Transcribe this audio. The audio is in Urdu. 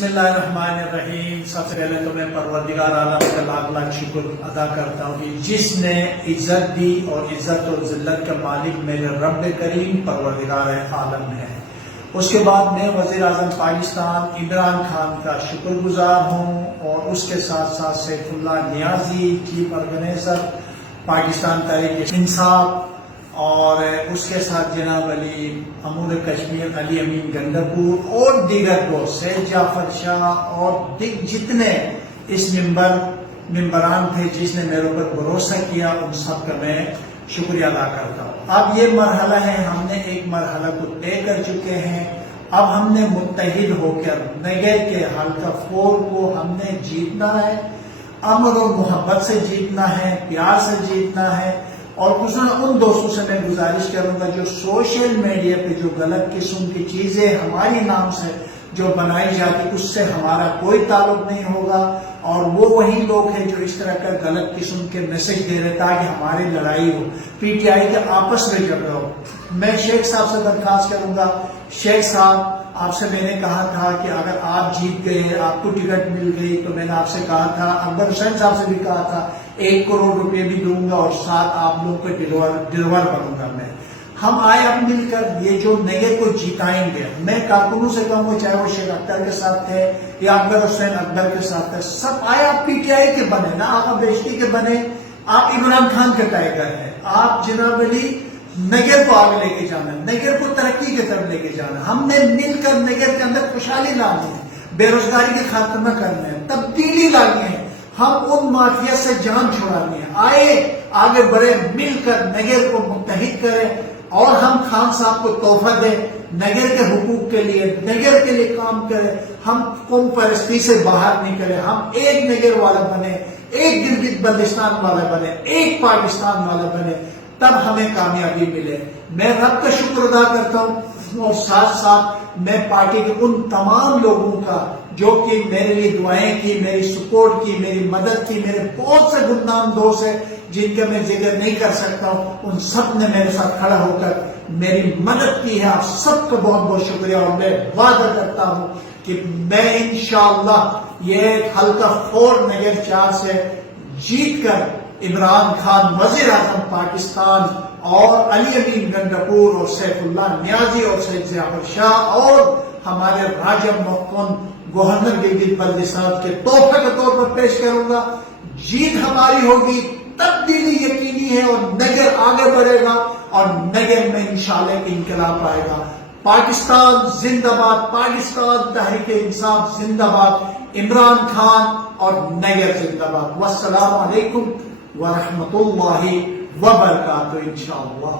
بسم اللہ الرحمن الرحیم۔ سب سے پہلے تو میں پروردگار عالم کا لاکھ لاکھ شکر ادا کرتا ہوں کہ جس نے عزت دی اور عزت اور ذلت کا مالک میرے رب کریم پروردگار عالم ہے۔ اس کے بعد میں وزیر اعظم پاکستان عمران خان کا شکر گزار ہوں اور اس کے ساتھ ساتھ سیف اللہ نیازی چیف آرگنائزر پاکستان تحریک انصاف اور اس کے ساتھ جناب علی امور کشمیر علی امین گنڈپور اور دیگر دوست سید جعفر شاہ اور جتنے اس ممبران تھے جس نے میرے اوپر بھروسہ کیا، ان سب کا میں شکریہ ادا کرتا ہوں۔ اب یہ مرحلہ ہے، ہم نے ایک مرحلہ کو طے کر چکے ہیں۔ اب ہم نے متحد ہو کر نگر کے حلقہ 4 کو ہم نے جیتنا ہے، امن اور محبت سے جیتنا ہے، پیار سے جیتنا ہے۔ اور خصوصاً ان دوستوں سے میں گزارش کروں گا جو سوشل میڈیا پہ جو غلط قسم کی چیزیں ہماری نام سے جو بنائی جاتی، اس سے ہمارا کوئی تعلق نہیں ہوگا، اور وہ وہی لوگ ہیں جو اس طرح کا غلط قسم کے میسج دے رہے تاکہ ہماری لڑائی ہو، پی ٹی آئی کے آپس میں جھگڑا ہو۔ میں شیخ صاحب سے درخواست کروں گا، شیخ صاحب آپ سے میں نے کہا تھا کہ اگر آپ جیت گئے، آپ کو ٹکٹ مل گئی، تو میں نے آپ سے کہا تھا، اکبر حسین صاحب سے بھی کہا تھا 1 کروڑ روپے بھی دوں گا اور ساتھ آپ لوگ کو ڈلیور کروں گا میں۔ ہم آئے اب مل کر یہ جو نگر کو جیتائیں گے۔ میں کارکنوں سے کہوں گا، چاہے وہ شیخ اختر کے ساتھ تھے یا اکبر حسین اکبر کے ساتھ تھے، سب آئے آپ پی ٹی آئی کے بنے، نہ آپ بیشتی کے بنے، آپ عمران خان کے ٹائیگر ہیں، آپ جناب علی نگر کو آگے لے کے جانا، نگر کو ترقی کی طرف لے کے جانا۔ ہم نے مل کر نگر کے اندر خوشحالی لانی ہے، بے روزگاری کے خاتمہ کرنا ہے، تبدیلی لانی ہے، ہم ان مافیا سے جان چھڑانی ہے۔ آئے آگے بڑھے، مل کر نگر کو متحد کریں اور ہم خان صاحب کو تحفہ دیں، نگر کے حقوق کے لیے، نگر کے لیے کام کریں، ہم قوم پرستی سے باہر نکلیں، ہم ایک نگر والا بنے، ایک گلگت بلتستان والا بنے، ایک پاکستان والا بنے، تب ہمیں کامیابی ملے۔ میں رب کا شکر ادا کرتا ہوں اور ساتھ ساتھ میں پارٹی کے ان تمام لوگوں کا جو کہ میرے لیے دعائیں کی، میری سپورٹ کی، میری مدد کی، میرے بہت سے گمنام دوست ہیں جن کا میں ذکر نہیں کر سکتا ہوں، ان سب نے میرے ساتھ کھڑا ہو کر میری مدد کی ہے۔ آپ سب کا بہت بہت شکریہ، اور میں وعدہ کرتا ہوں کہ میں انشاءاللہ یہ حلقہ 4 نگر 4 سے جیت کر عمران خان وزیر اعظم پاکستان اور علی امین گنڈپور اور سیف اللہ نیازی اور سید جعفر شاہ اور ہمارے راجہ محکم گورنر گلگت بلتستان کے تحفے کے طور پر پیش کروں گا۔ جیت ہماری ہوگی، تبدیلی یقینی ہے، اور نگر آگے بڑھے گا اور نگر میں انشاءاللہ انقلاب آئے گا۔ پاکستان زندہ باد، پاکستان تحریک انصاف زندہ باد، عمران خان اور نگر زندہ باد۔ والسلام علیکم ورحمۃ اللہ وبرکاتہ انشاءاللہ۔